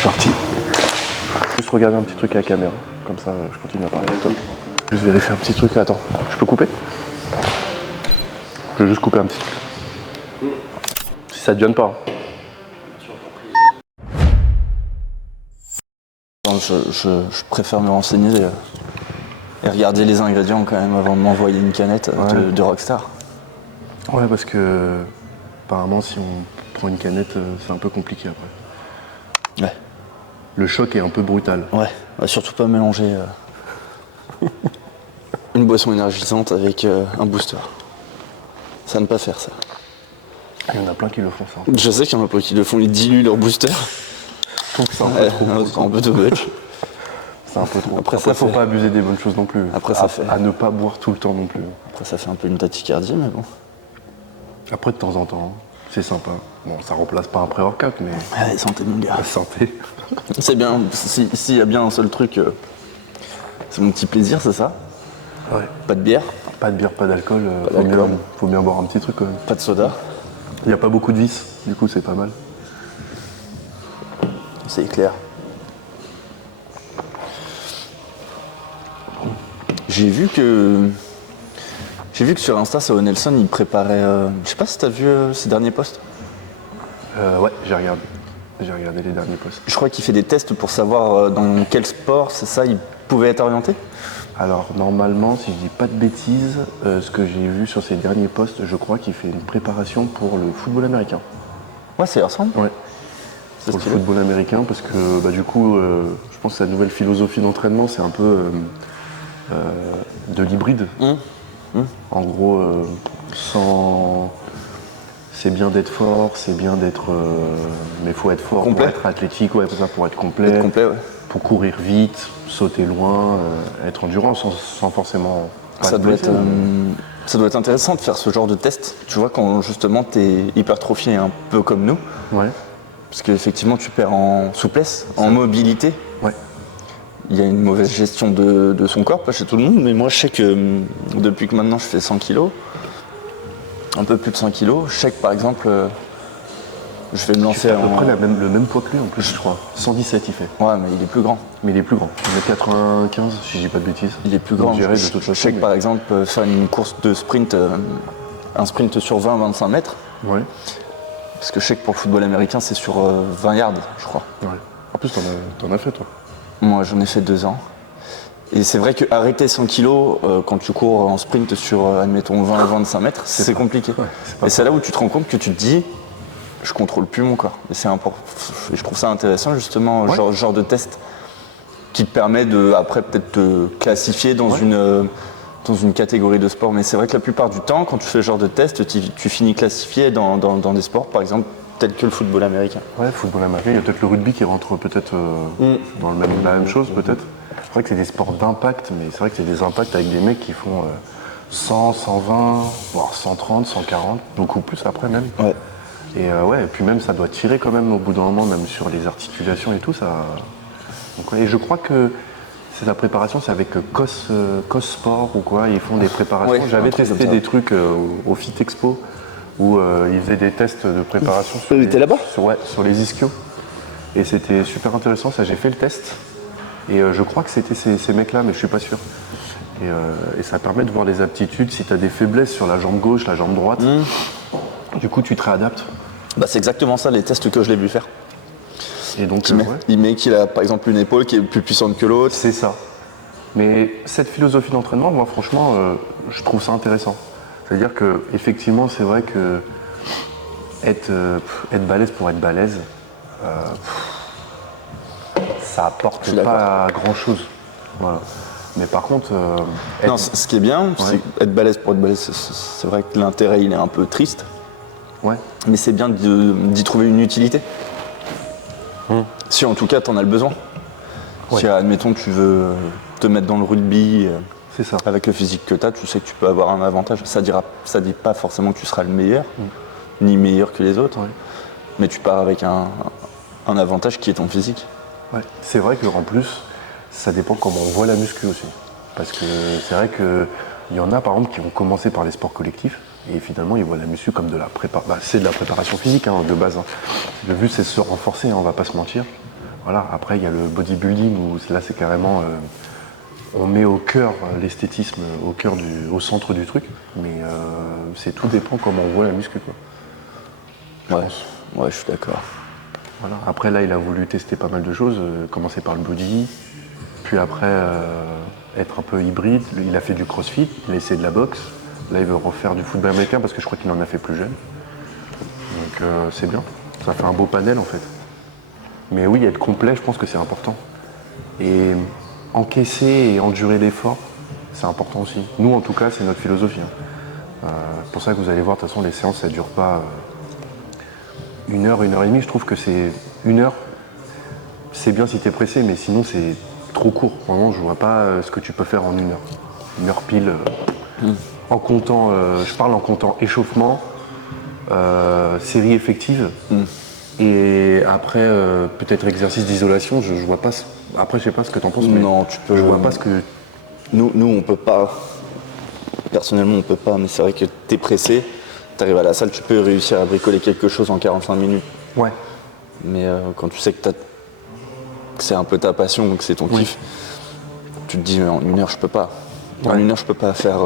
c'est parti. Juste regarder un petit truc à la caméra, comme ça je continue à parler avec toi. Juste vérifier un petit truc, attends, je peux couper? Je vais juste couper un petit truc. Si ça te gêne pas. Je préfère me renseigner et regarder les ingrédients quand même avant de m'envoyer une canette de Rockstar. Ouais, parce que apparemment si on prend une canette, c'est un peu compliqué après. Ouais. Le choc est un peu brutal. Ouais, surtout pas mélanger une boisson énergisante avec un booster. Ça ne pas faire ça. Il y en a plein qui le font ça. Je sais qu'il y en a pas qui le font, ils diluent leur booster. Je trouve que c'est un peu trop. C'est un peu too much. C'est un peu trop. Après, Après faut pas abuser des bonnes choses non plus. Après, ça fait. À ne pas boire tout le temps non plus. Après ça fait un peu une tachycardie, mais bon. Après de temps en temps, c'est sympa. Bon, ça remplace pas un pré-workout, mais Allez, santé mon gars. la santé. C'est bien, s'il y a bien un seul truc, c'est mon petit plaisir, c'est ça. Ouais. Pas de bière, Pas de bière, pas d'alcool. d'alcool. Faut bien boire un petit truc quand même. pas de soda, Il n'y a pas beaucoup de vis, du coup c'est pas mal. c'est clair. J'ai vu que sur Insta, Sao Nelson, il préparait. Je sais pas si t'as vu ses derniers posts. Ouais, j'ai regardé. J'ai regardé les derniers posts. Je crois qu'il fait des tests pour savoir dans quel sport, c'est ça, il pouvait être orienté. Alors normalement, si je dis pas de bêtises, ce que j'ai vu sur ses derniers posts, je crois qu'il fait une préparation pour le football américain. Ouais, ça y ressemble. Ouais. C'est Pour le stylé. football américain, parce que du coup, je pense que sa nouvelle philosophie d'entraînement, c'est un peu de l'hybride. En gros, sans. C'est bien d'être fort, c'est bien d'être. Mais il faut être fort Complet. pour être athlétique, ouais, pour être complet. Être complet, ouais. Pour courir vite, sauter loin, être endurant sans forcément. pas Ça se doit, blesser, être, mais- ça doit être intéressant de faire ce genre de test. Tu vois, quand justement t'es hypertrophié un peu comme nous, Ouais, parce qu'effectivement tu perds en souplesse, en mobilité. ouais. Il y a une mauvaise gestion de son corps, pas chez tout le monde, mais moi je sais que depuis que maintenant je fais 100 kilos, un peu plus de 100 kilos, je sais que par exemple, je vais me Tu lancer fais à peu en. près le même poids que lui en plus, je crois. 117 il fait. Ouais, mais il est plus grand. Mais il est plus grand. Il est 95, si je dis pas de bêtises. Il est plus Donc, grand. je dirais Je de toute sais façon, que par exemple, faire une course de sprint, un sprint sur 20-25 mètres, Ouais. parce que je sais que pour le football américain c'est sur 20 yards, je crois. Ouais. En plus, t'en as fait toi. Moi, j'en ai fait 2 ans. Et c'est vrai qu'arrêter 100 kilos quand tu cours en sprint sur, admettons, 20-25 mètres, c'est compliqué. ouais, c'est pas Et c'est là où tu te rends compte que tu te dis, je contrôle plus mon corps. Et c'est important. Et je trouve ça intéressant, justement, Ouais. genre de test qui te permet de, après, peut-être te classifier dans une catégorie de sport. Mais c'est vrai que la plupart du temps, quand tu fais ce genre de test, tu finis classifié dans des sports, par exemple, tels que le football américain. Ouais, football américain, il y a peut-être le rugby qui rentre peut-être dans la même chose, peut-être. C'est vrai que c'est des sports d'impact, mais c'est vrai que c'est des impacts avec des mecs qui font 100, 120, voire 130, 140, beaucoup plus après même. Ouais. Et puis même ça doit tirer quand même au bout d'un moment, même sur les articulations et tout. Ça. Donc, ouais, et je crois que c'est la préparation, c'est avec Cos Sport ou quoi, ils font des préparations. Ouais, J'avais un truc testé comme ça. des trucs au Fit Expo où ils faisaient des tests de préparation sur, Il était là-bas sur les ischios. Et c'était super intéressant, ça j'ai fait le test. Et je crois que c'était ces mecs-là, mais je suis pas sûr. Et ça permet de voir les aptitudes, si tu as des faiblesses sur la jambe gauche, la jambe droite. Du coup, tu te réadaptes. Bah, c'est exactement ça, les tests que je l'ai vu faire. Et donc, Il met qu'il a par exemple une épaule qui est plus puissante que l'autre. c'est ça. Mais cette philosophie d'entraînement, moi, franchement, je trouve ça intéressant. C'est-à-dire que, effectivement, c'est vrai que être balèze pour être balèze, ça apporte suis d'accord. pas grand-chose. Voilà. Mais par contre, Non, ce qui est bien, c'est être balèze pour être balèze. C'est vrai que l'intérêt il est un peu triste, ouais. mais c'est bien d'y trouver une utilité. Si en tout cas tu en as le besoin. Ouais. Si admettons tu veux te mettre dans le rugby C'est ça. avec le physique que tu as, tu sais que tu peux avoir un avantage. Ça dit pas forcément que tu seras le meilleur, ni meilleur que les autres, Ouais. mais tu pars avec un avantage qui est ton physique. Ouais. C'est vrai qu'en plus, ça dépend comment on voit la muscu aussi. Parce que c'est vrai qu'il y en a par exemple qui vont commencer par les sports collectifs et finalement ils voient la muscu comme de la préparation. C'est de la préparation physique de base. Le but c'est de se renforcer, on va pas se mentir. voilà. Après, il y a le bodybuilding où là, c'est carrément. On met au cœur l'esthétisme, au centre du truc, mais c'est tout dépend comment on voit la muscu, quoi. Ouais, je suis d'accord. Voilà. Après, là, il a voulu tester pas mal de choses, commencer par le body, puis après être un peu hybride. Il a fait du crossfit, il a essayé de la boxe. Là, il veut refaire du football américain parce que je crois qu'il en a fait plus jeune. Donc c'est bien. Ça fait un beau panel en fait. Mais oui, être complet, je pense que c'est important. Et encaisser et endurer l'effort, c'est important aussi. Nous, en tout cas, c'est notre philosophie. C'est pour ça que vous allez voir, de toute façon, les séances, ça ne dure pas 1 heure, 1 heure et demie. Je trouve que c'est 1 heure, c'est bien si tu es pressé, mais sinon, c'est trop court. Vraiment, je vois pas ce que tu peux faire en 1 heure. 1 heure pile. En comptant, je parle en comptant échauffement, série effective, et après, peut-être exercice d'isolation. Je vois pas. Après, je sais pas ce que tu en penses, mais Non, tu peux. je vois pas ce que. Nous, on peut pas. Personnellement, on peut pas, mais c'est vrai que t'es pressé, t'arrives à la salle, tu peux réussir à bricoler quelque chose en 45 minutes. Ouais. Mais quand tu sais que c'est un peu ta passion, que c'est ton kiff, tu te dis en 1 heure, je peux pas. En 1 heure, je peux pas faire,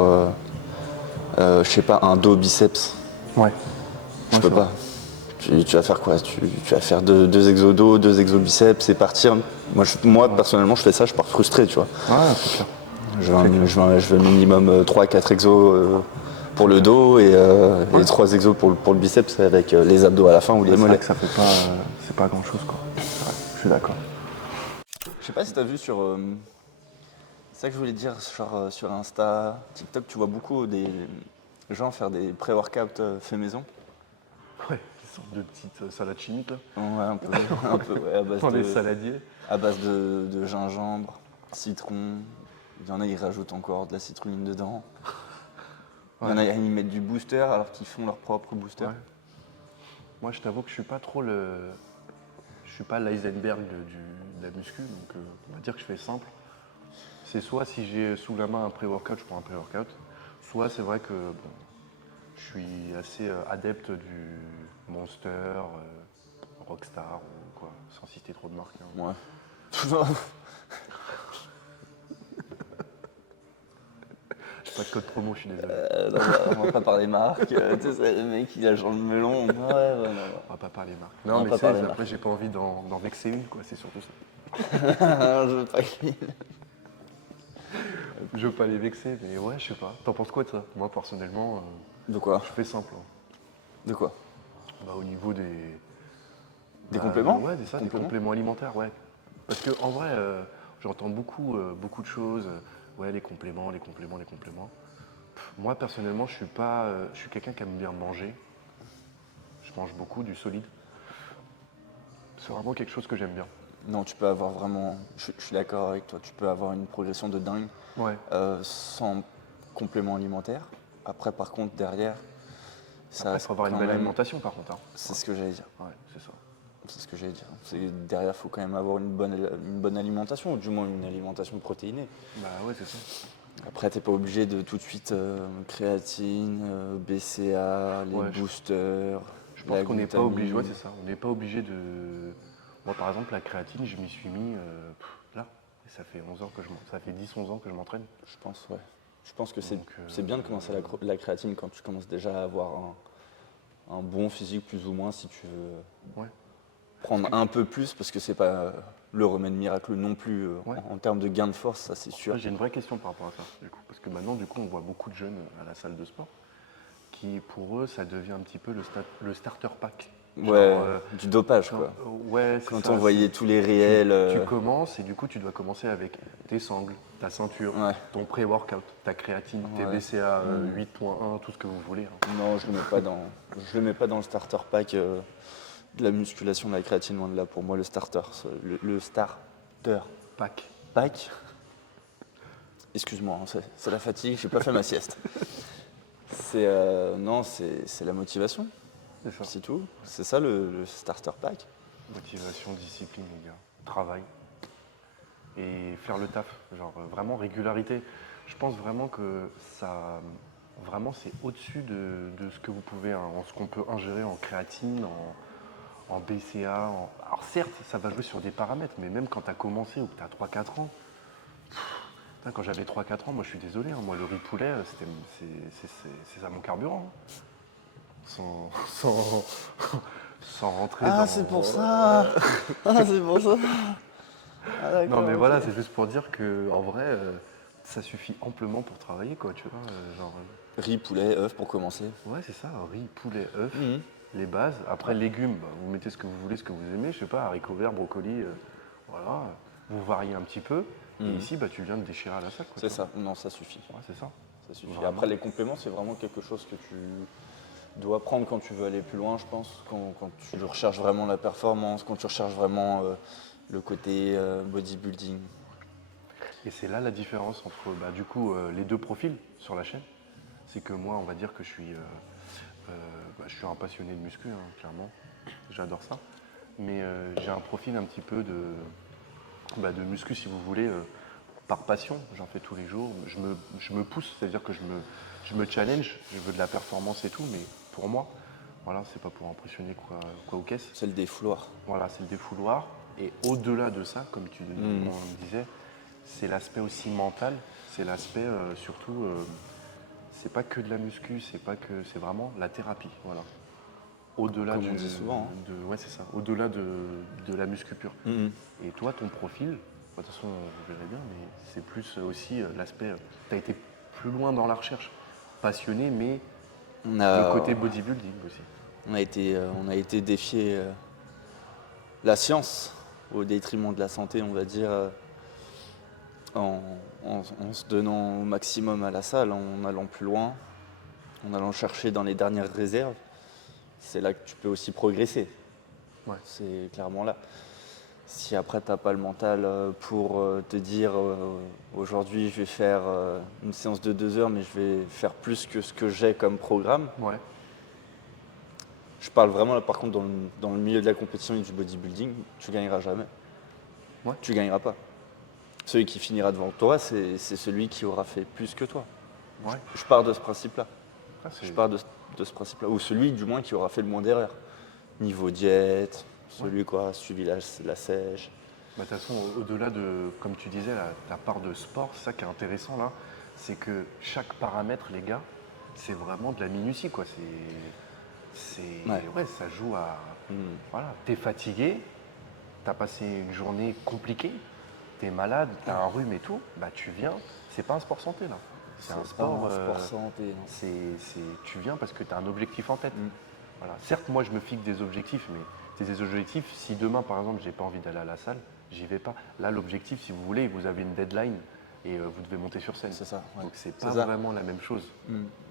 je sais pas, un dos biceps. Ouais. Je peux pas. Tu vas faire quoi? Tu vas faire deux exos dos, 2 exos biceps et partir. Moi, personnellement, je fais ça, je pars frustré, tu vois. Ouais, c'est clair. Je veux minimum 3-4 exos pour le dos et 3 exos pour le biceps avec les abdos à la fin ou les C'est vrai mollets. que ça fait pas, c'est pas grand chose, quoi. C'est vrai, je suis d'accord. Je sais pas si t'as vu sur. C'est ça que je voulais dire, genre sur Insta, TikTok, tu vois beaucoup des gens faire des pré-workouts fait maison. Ouais, une sorte de petite salade chimique, là. Ouais, un peu, ouais, Dans les saladiers. à base de gingembre, citron. Il y en a, ils rajoutent encore de la citronine dedans. Il y en a, ils mettent du booster alors qu'ils font leur propre booster. Ouais. Moi, je t'avoue que je suis pas trop le. Je suis pas l'Eisenberg de la muscu, donc on va dire que je fais simple. C'est soit si j'ai sous la main un pré-workout, je prends un pré-workout. Soit c'est vrai que bon, je suis assez adepte du Monster, Rockstar ou quoi, sans citer trop de marques. Hein. Ouais. Pas de code promo, je suis désolé. Non, on va pas parler marque. Tu sais, c'est le mec qui a genre le melon. Ouais, non. On va pas parler marque. On Non, va mais pas c'est, parler après, marque. j'ai pas envie d'en vexer une, quoi, c'est surtout ça. Je veux pas qu'il. Je veux pas les vexer, mais ouais, je sais pas. T'en penses quoi de ça? Moi, personnellement, De quoi? je fais simple. Hein. De quoi? Bah, au niveau des. Des Bah, compléments? Ouais, des compléments alimentaires, ouais. Parce que en vrai, j'entends beaucoup de choses. Ouais, les compléments. Moi, personnellement, je suis quelqu'un qui aime bien manger. Je mange beaucoup du solide. C'est vraiment quelque chose que j'aime bien. Non, tu peux avoir vraiment. Je suis d'accord avec toi. Tu peux avoir une progression de dingue Ouais. sans complément alimentaire. Après, par contre, derrière, ça Après, il faut avoir une belle alimentation, par contre. Hein. C'est ce que j'allais dire. Ouais, c'est ça. C'est ce que j'allais dire. Derrière, il faut quand même avoir une bonne alimentation, ou du moins une alimentation protéinée. Bah ouais, c'est ça. Après, t'es pas obligé de tout de suite créatine, BCA, les boosters. Je pense qu'on n'est pas obligé. Ouais, c'est ça. On n'est pas obligé de. Moi, par exemple, la créatine, je m'y suis mis là. Et ça fait 11 ans que ça fait 10-11 ans que je m'entraîne. Je pense, ouais. Je pense que c'est bien de commencer la créatine quand tu commences déjà à avoir un bon physique, plus ou moins, si tu veux. Ouais. Prendre un peu plus, parce que c'est pas le remède miracle non plus en termes de gain de force, ça c'est sûr. J'ai une vraie question par rapport à ça, du coup, parce que maintenant, du coup, on voit beaucoup de jeunes à la salle de sport qui, pour eux, ça devient un petit peu le starter pack. Genre, du dopage, quoi. Ouais, c'est quand ça, on voyait tous les réels. Tu commences et du coup, tu dois commencer avec tes sangles, ta ceinture, ton pré-workout, ta créatine, tes BCA 8.1, tout ce que vous voulez. Hein. Non, je le mets pas dans le starter pack. De la musculation, de la créatine, loin de là. Pour moi, le starter pack. Excuse-moi, hein, c'est la fatigue, j'ai pas fait ma sieste. C'est la motivation. C'est tout. C'est ça le starter pack. Motivation, discipline, les gars. Travail. Et faire le taf. Genre vraiment régularité. Je pense vraiment que ça. Vraiment, c'est au-dessus de ce que vous pouvez, ce qu'on peut ingérer en créatine, en BCA. Alors certes, ça va jouer sur des paramètres, mais même quand tu as commencé ou que tu as 3-4 ans, putain, quand j'avais 3-4 ans, moi je suis désolé, hein, moi le riz poulet, c'est ça mon carburant. Hein. Sans, sans rentrer dans... c'est pour ça. C'est pour ça. Ah, d'accord, Non mais ok. voilà, c'est juste pour dire que en vrai, ça suffit amplement pour travailler, quoi, tu vois. Riz, poulet, œufs pour commencer. Ouais, c'est ça, riz, poulet, œufs, Mhm. les bases. Après, légumes, bah, vous mettez ce que vous voulez, ce que vous aimez, je sais pas, haricots verts, brocolis, voilà. Vous variez un petit peu. Et ici, bah, tu viens de déchirer à la salle, quoi. C'est tu vois. ça, non, ça suffit. Ouais, c'est ça. Ça suffit. Vraiment. Après, les compléments, c'est vraiment quelque chose que tu dois prendre quand tu veux aller plus loin, je pense. Quand tu recherches vraiment la performance, quand tu recherches vraiment le côté bodybuilding. Et c'est là la différence entre, bah, du coup, les deux profils sur la chaîne. C'est que moi, on va dire que je suis un passionné de muscu, hein, clairement. J'adore ça. Mais j'ai un profil un petit peu de muscu, si vous voulez, par passion. J'en fais tous les jours. Je me pousse, c'est-à-dire que je me challenge. Je veux de la performance et tout, mais pour moi, voilà, c'est pas pour impressionner quoi aux caisses. C'est le défouloir. Voilà, c'est le défouloir. Et au-delà de ça, comme tu on disait, c'est l'aspect aussi mental. C'est l'aspect surtout. C'est pas que de la muscu, c'est vraiment la thérapie, voilà. Au-delà Comme on dit souvent, hein. ouais, c'est ça. Au-delà de la muscu pure. Mhm. Et toi, ton profil, de toute façon, vous verrez bien, mais c'est plus aussi l'aspect. Tu as été plus loin dans la recherche, passionné, mais On le a, côté bodybuilding aussi. on a été défier la science au détriment de la santé, on va dire, en se donnant au maximum à la salle, en allant plus loin, en allant chercher dans les dernières réserves. C'est là que tu peux aussi progresser. Ouais. C'est clairement là. Si après tu n'as pas le mental pour te dire aujourd'hui je vais faire une séance de 2 heures mais je vais faire plus que ce que j'ai comme programme. Ouais. Je parle vraiment là par contre dans le milieu de la compétition et du bodybuilding, tu gagneras jamais. Ouais. Tu gagneras pas. Celui qui finira devant toi, c'est celui qui aura fait plus que toi. Ouais. Je pars de ce principe-là. Ah, c'est- Je pars de ce principe-là. Ou celui du moins qui aura fait le moins d'erreurs. Niveau diète, celui qui aura suivi la sèche. Bah, de toute façon, au-delà de, comme tu disais, la part de sport, c'est ça qui est intéressant là, c'est que chaque paramètre, les gars, c'est vraiment de la minutie, quoi. Ouais. Ça joue à, voilà, t'es fatigué, t'as passé une journée compliquée, t'es malade, t'as un rhume et tout, bah tu viens. C'est pas un sport santé là, c'est un sport. pas un sport santé. Non. Tu viens parce que t'as un objectif en tête. Voilà. Certes, moi, je me fixe des objectifs, mais c'est des objectifs. Si demain, par exemple, j'ai pas envie d'aller à la salle, j'y vais pas. Là, l'objectif, si vous voulez, vous avez une deadline et vous devez monter sur scène. C'est ça, ouais. Donc, c'est C'est pas ça. vraiment la même chose,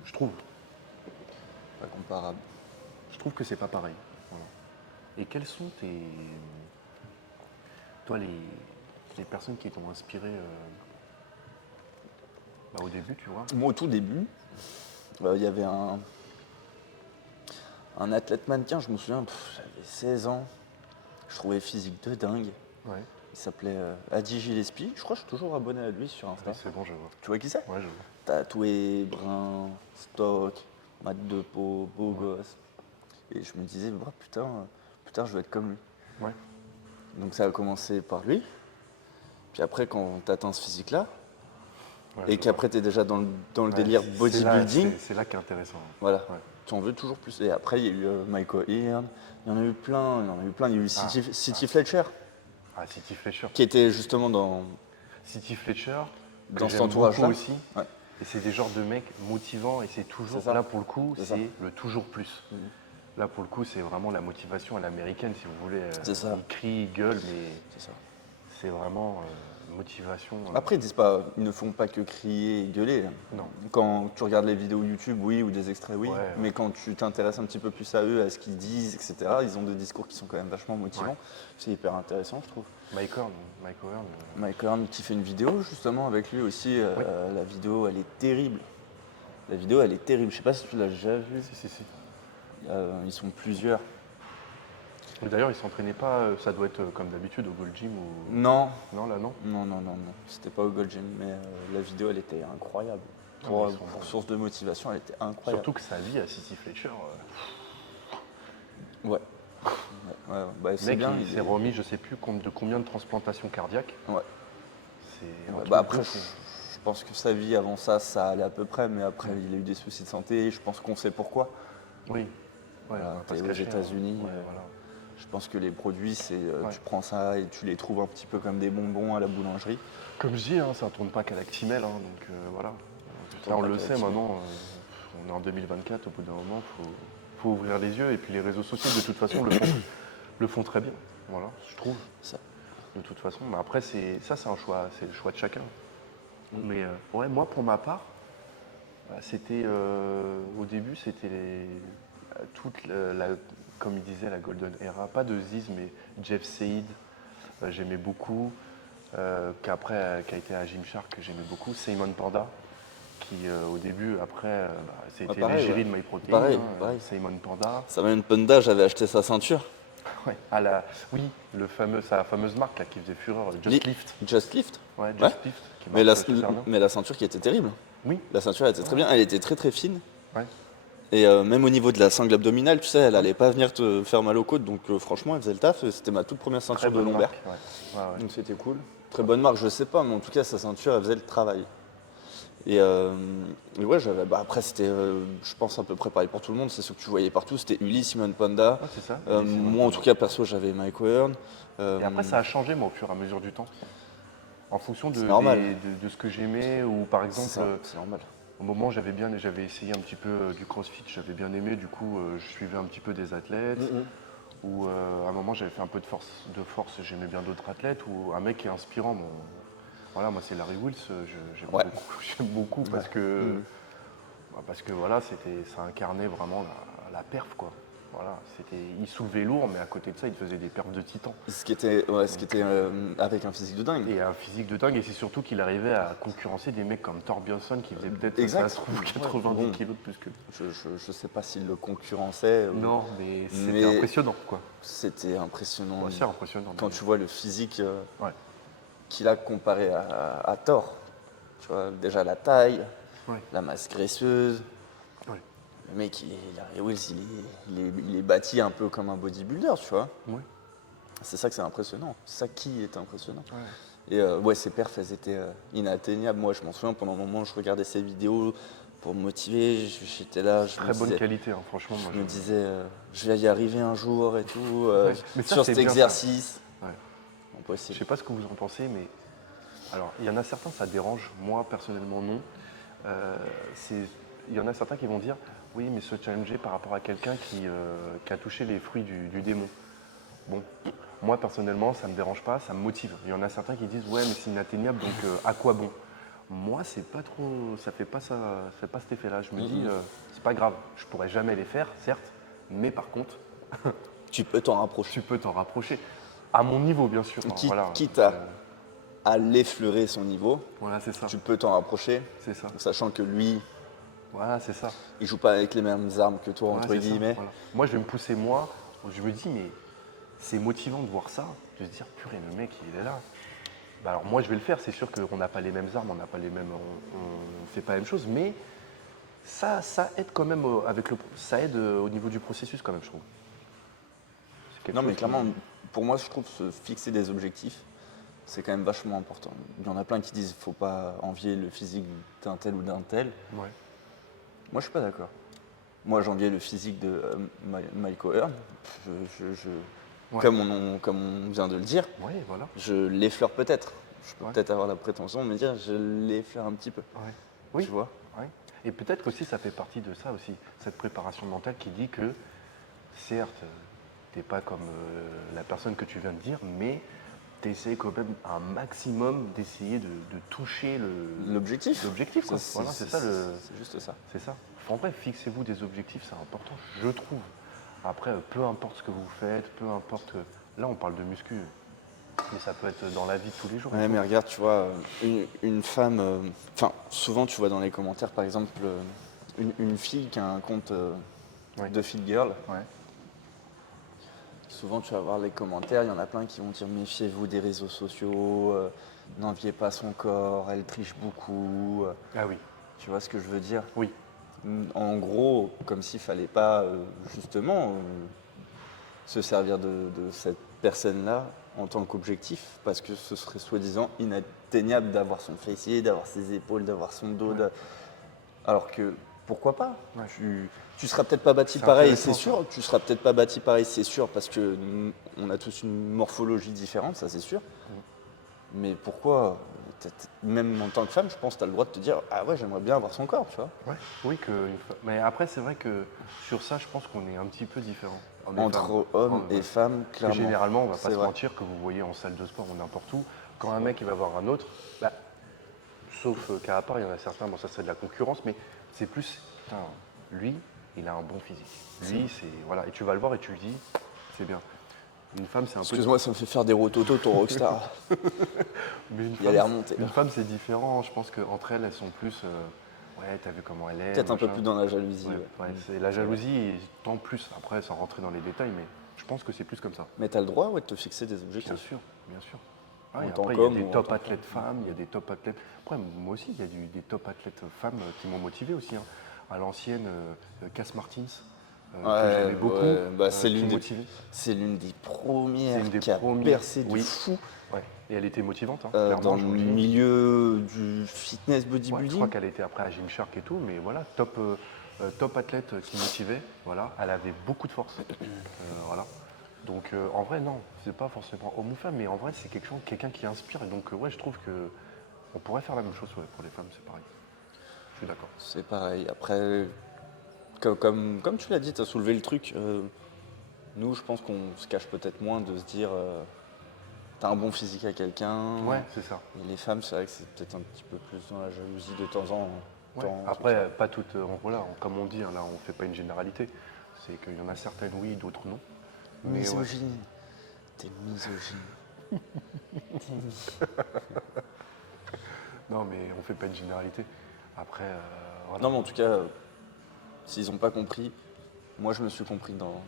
je trouve. Pas comparable. Je trouve que c'est pas pareil. Voilà. Et quelles sont toi, les personnes qui t'ont inspiré au début, tu vois? Moi, au tout début, il y avait un athlète mannequin, je me souviens, j'avais 16 ans. Je trouvais physique de dingue. Ouais. Il s'appelait Adi Gillespie. Je crois que je suis toujours abonné à lui sur Insta. Oui, c'est bon, je vois. Tu vois qui c'est? Ouais, je vois. Tatoué, brun, stock, mat de peau, beau gosse. Et je me disais, bah, putain, plus tard, je veux être comme lui. Ouais. Donc ça a commencé par lui. Puis après, quand tu atteins ce physique-là, Ouais, et je qu'après tu es déjà dans le délire c'est là- bodybuilding, c'est là qui est intéressant. voilà, Ouais. tu en veux toujours plus. Et après, il y a eu Michael Hearn, il y en a eu plein, Il y a eu City Fletcher, Ah, City Fletcher. qui était justement dans City Fletcher, que Dans cet j'aime entourage-là. beaucoup aussi. Ouais. Et c'est des genres de mecs motivants et c'est toujours, C'est ça. là pour le coup, C'est ça. c'est le toujours plus. Là pour le coup, c'est vraiment la motivation à l'américaine, si vous voulez. C'est ça. Ils crient, ils gueulent, mais C'est ça. c'est vraiment motivation. Après, ils ne font pas que crier et gueuler. Non. Quand tu regardes les vidéos YouTube, oui, ou des extraits, oui. Ouais, ouais. Mais quand tu t'intéresses un petit peu plus à eux, à ce qu'ils disent, etc., ils ont des discours qui sont quand même vachement motivants. Ouais. C'est hyper intéressant, je trouve. Mike Horn, Mike Horn qui fait une vidéo justement avec lui aussi. La vidéo, elle est terrible. La vidéo, elle est terrible. Je sais pas si tu l'as déjà vue. si. Ils sont plusieurs. Et d'ailleurs, ils s'entraînaient pas, ça doit être comme d'habitude au Gold Gym ou. Non, Non, là, non. non. C'était pas au Gold Gym, mais la vidéo, elle était incroyable. Ah, Pour, mais ils sont pour bons. source de motivation, elle était incroyable. Surtout que sa vie à City Fletcher. Ouais. Bah, Le c'est mec, bien. il s'est remis, je sais plus de combien de transplantations cardiaques. Ouais. C'est un Ouais, truc bah de après, fou. je pense que sa vie avant ça, ça allait à peu près, mais après, il a eu des soucis de santé. Je pense qu'on sait pourquoi. Oui, ouais, Voilà, on va pas t'es se aux cacher, hein. États-Unis. Ouais, voilà. Je pense que les produits, c'est Ouais. tu prends ça et tu les trouves un petit peu comme des bonbons à la boulangerie. Comme je dis, hein, ça tourne pas qu'à l'actimel, hein, donc voilà. Ça, tourne on pas le qu'à sait l'actimel. maintenant, on est en 2024, au bout d'un moment, faut ouvrir les yeux. Et puis les réseaux sociaux, de toute façon, le font très bien, voilà, je trouve. Ça. De toute façon, mais après, c'est un choix, c'est le choix de chacun. Mais ouais, moi, pour ma part, c'était au début, c'était toute comme il disait, la Golden Era, pas de Ziz, mais Jeff Said, j'aimais beaucoup. Qu'après, qui a été à Gymshark, que j'aimais beaucoup. Simon Panda, qui au début, après, c'était pareil, l'égérie ouais. de MyProtein. Pareil, hein, pareil. Simon Panda. Ça m'a une Panda, j'avais acheté sa ceinture. Ouais. Oui, sa fameuse marque là, qui faisait fureur, Just Lift. Just Lift. Ouais, Ouais. Just Lift, qui Mais marche super bien. mais la ceinture qui était terrible. Oui, La ceinture elle était très bien, elle était très très fine. ouais. Et même au niveau de la sangle abdominale, tu sais, elle allait pas venir te faire mal aux côtes. Donc franchement, elle faisait le taf. C'était ma toute première Très ceinture de bonne lombaire. marque. Ouais. Ouais, ouais. Donc c'était cool. Très bonne marque, je sais pas, mais en tout cas, sa ceinture, elle faisait le travail. Et ouais, après, c'était, je pense, à peu près pareil pour tout le monde. C'est ce que tu voyais partout. C'était Uli, Simon Panda. Ouais, c'est ça. Moi, en tout cas, perso, j'avais Mike O'Hearn. Et après, ça a changé, moi, au fur et à mesure du temps. En fonction C'est normal. de ce que j'aimais, ou par C'est exemple, ça, c'est normal. au moment, j'avais essayé un petit peu du crossfit, j'avais bien aimé, du coup, je suivais un petit peu des athlètes. Ou à un moment, j'avais fait un peu de force, j'aimais bien d'autres athlètes. Ou un mec qui est inspirant, voilà, moi c'est Larry Wheels, j'aime Ouais. beaucoup, j'aime beaucoup parce que voilà, ça incarnait vraiment la perf, quoi. Voilà, il soulevait lourd, mais à côté de ça, il faisait des perfs de titan. Ce qui était avec un physique de dingue. Et un physique de dingue, et c'est surtout qu'il arrivait à concurrencer des mecs comme Thor Björnsson qui faisait peut-être, Exact. ça se trouve, 90 Bon. kilos de plus que lui. Je sais pas s'il le concurrençait. Non, mais c'était mais impressionnant, quoi. C'était impressionnant. Ouais, c'est impressionnant. Quand tu vois le physique Ouais. qu'il a comparé à Thor, tu vois, déjà la taille, Ouais. la masse graisseuse. Ouais. Le mec, Larry Wheels, il est bâti un peu comme un bodybuilder, tu vois. Ouais. C'est ça que c'est impressionnant. C'est ça qui est impressionnant. Ouais. Et ouais, ses perfs, elles étaient inatteignables. Moi, je m'en souviens, pendant un moment, je regardais ses vidéos pour me motiver. J'étais là, je me Très bonne disais, qualité, hein, franchement. Moi, je me disais, je vais y arriver un jour et tout, Mais ça, sur c'est cet bien, ça. exercice. Ouais. Je Impossible. sais pas ce que vous en pensez, mais alors il y en a certains ça dérange, moi personnellement non. Il y en a certains qui vont dire oui, mais se challenger par rapport à quelqu'un qui a touché les fruits du démon. Bon, moi personnellement ça me dérange pas, ça me motive. Il y en a certains qui disent ouais, mais c'est inatteignable, donc à quoi bon? Moi c'est pas trop, ça fait pas cet effet-là. Je me dis c'est pas grave, je pourrais jamais les faire, certes, mais par contre Tu peux t'en rapprocher. tu peux t'en rapprocher. À mon niveau, bien sûr. hein, voilà. Quitte à l'effleurer son niveau, Voilà, c'est ça. tu peux t'en rapprocher, C'est ça. sachant que lui, Voilà, c'est ça. il joue pas avec les mêmes armes que toi, Voilà, entre c'est ça, guillemets. voilà. Moi, je vais me pousser moi. Je me dis, mais c'est motivant de voir ça, de se dire, purée, le mec, il est là. Bah, alors moi, je vais le faire. C'est sûr qu'on n'a pas les mêmes armes, on n'a pas les mêmes, on fait pas la même chose, mais ça aide quand même ça aide au niveau du processus quand même, je trouve. C'est quelque Non, mais chose clairement, pour moi, je trouve se fixer des objectifs, c'est quand même vachement important. Il y en a plein qui disent qu'il ne faut pas envier le physique d'un tel ou d'un tel. Ouais. Moi, je suis pas d'accord. Moi, j'enviais le physique de Mike O'Hearn. Ouais. Comme on vient de le dire, Ouais, voilà. je l'effleure peut-être. Je peux Ouais. peut-être avoir la prétention de me dire je l'effleure un petit peu. Ouais. Oui. Tu vois. Ouais. Et peut-être aussi ça fait partie de ça aussi, cette préparation mentale qui dit que, certes, t'es pas comme la personne que tu viens de dire, mais tu essaies quand même un maximum d'essayer de toucher L'objectif. l'objectif. Quoi. Voilà, c'est ça C'est juste ça. c'est ça. En vrai, fixez-vous des objectifs, c'est important, je trouve. Après, peu importe ce que vous faites, peu importe. Là, on parle de muscu, mais ça peut être dans la vie de tous les jours. Ouais, mais regarde, tu vois, une femme. Enfin, souvent, tu vois dans les commentaires, par exemple, une fille qui a un compte Ouais. de fit girl. Ouais. Souvent, tu vas voir les commentaires, il y en a plein qui vont dire méfiez-vous des réseaux sociaux, n'enviez pas son corps, elle triche beaucoup. Ah oui. Tu vois ce que je veux dire? Oui. En gros, comme s'il fallait pas, justement, se servir de cette personne-là en tant qu'objectif, parce que ce serait soi-disant inatteignable d'avoir son fessier, d'avoir ses épaules, d'avoir son dos. Alors que pourquoi pas? Ouais. Tu seras peut-être pas bâti C'est pareil, intéressant, c'est sûr. Tu seras peut-être pas bâti pareil, c'est sûr, parce que on a tous une morphologie différente, ça c'est sûr. Mais pourquoi? Même en tant que femme, je pense que tu as le droit de te dire ah ouais, j'aimerais bien avoir son corps, tu vois. Ouais. Oui, mais après, c'est vrai que sur ça, je pense qu'on est un petit peu différents. Entre hommes et femmes, Parce que clairement. généralement, on va C'est pas se vrai. mentir, que vous voyez en salle de sport ou n'importe où, quand un mec il va voir un autre, bah, sauf qu'à part, il y en a certains, bon ça c'est de la concurrence, mais c'est plus, putain, lui, il a un bon physique. Lui, c'est, voilà, et tu vas le voir et tu le dis, c'est bien. Une femme, c'est un peu... Excuse-moi, ça me fait faire des rototos, ton rockstar. Mais Il y a l'air monté, là. une femme, c'est différent. Je pense qu'entre elles, elles sont plus, ouais, t'as vu comment elle est. Peut-être un peu machin. plus dans la jalousie. Ouais, Ouais. ouais, c'est la jalousie, tant plus. Après, sans rentrer dans les détails, mais je pense que c'est plus comme ça. Mais tu as le droit de te fixer des objectifs. Bien sûr, bien sûr. Ah, En et tant après, il y a qu'homme des ou en top tant athlètes femmes, il y a des top athlètes. Après, moi aussi, il y a des top athlètes femmes qui m'ont motivé aussi. Hein. À l'ancienne, Cass Martins, que j'aimais beaucoup, bah, qui motivait. c'est l'une des premières C'est une des qui a premières, percé de oui. fou Ouais. Et elle était motivante, hein, dans clairement, le je vous le dis. milieu du fitness Ouais, bodybuilding. je crois qu'elle était après à Gymshark et tout, mais voilà, top athlète qui motivait. Voilà, elle avait beaucoup de force. Voilà. Donc en vrai, non, c'est pas forcément homme ou femme, mais en vrai, c'est quelqu'un qui inspire. Et donc, ouais, je trouve que on pourrait faire la même chose ouais, pour les femmes, c'est pareil. Je suis d'accord. C'est pareil. Après, comme tu l'as dit, tu as soulevé le truc. Nous, je pense qu'on se cache peut-être moins de se dire t'as un bon physique à quelqu'un. Ouais, c'est ça. Et les femmes, c'est vrai que c'est peut-être un petit peu plus dans la jalousie de temps en Ouais. temps. Après, pas toutes, voilà, comme on dit, hein, là, on fait pas une généralité. C'est qu'il y en a certaines oui, d'autres non. Mais ouais. Misogyne. T'es misogyne. Non, mais on fait pas une généralité. Après, voilà. Non, mais en tout cas, s'ils n'ont pas compris, moi je me suis compris dans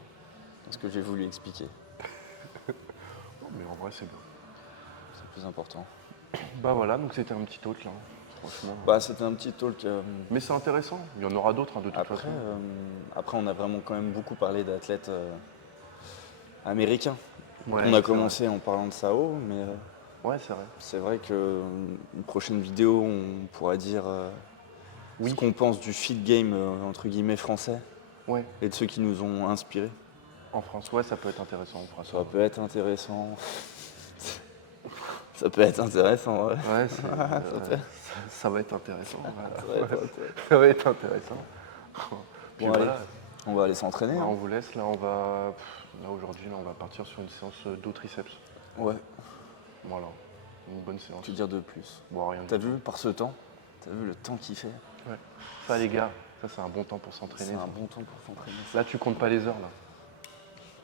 ce que j'ai voulu expliquer. Non, mais en vrai, c'est bien. C'est le plus important. Bah voilà, donc c'était un petit talk là, franchement. Bah, c'était un petit talk. Mais c'est intéressant, il y en aura d'autres hein, de toute Après, façon. après, on a vraiment quand même beaucoup parlé d'athlètes américains. Ouais, On a c'est commencé en parlant de Sao, mais Ouais, c'est vrai. c'est vrai qu'une prochaine vidéo, on pourra dire ce qu'on pense du fit game entre guillemets français Ouais, et de ceux qui nous ont inspirés. en France, ouais, ça peut être intéressant, on fera ça. Ça peut être intéressant. Ça peut être intéressant, ouais. Ouais, ça va être intéressant. Ça va être intéressant. Ça va être intéressant. Puis Bon, voilà, allez, on va aller s'entraîner. bah, hein. on vous laisse, là on va. Là aujourd'hui, là, on va partir sur une séance dos triceps. Ouais, Voilà, une bonne séance. que dire de plus. Bon, rien T'as de vu, par ce temps, t'as vu le temps qu'il fait. Ouais. Ça les gars, ça c'est un bon temps pour s'entraîner. C'est un ça. bon temps pour s'entraîner. Là tu comptes pas les heures là.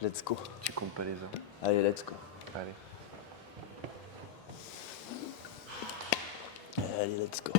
Let's go. Tu comptes pas les heures. Allez, let's go. Allez. Allez, let's go.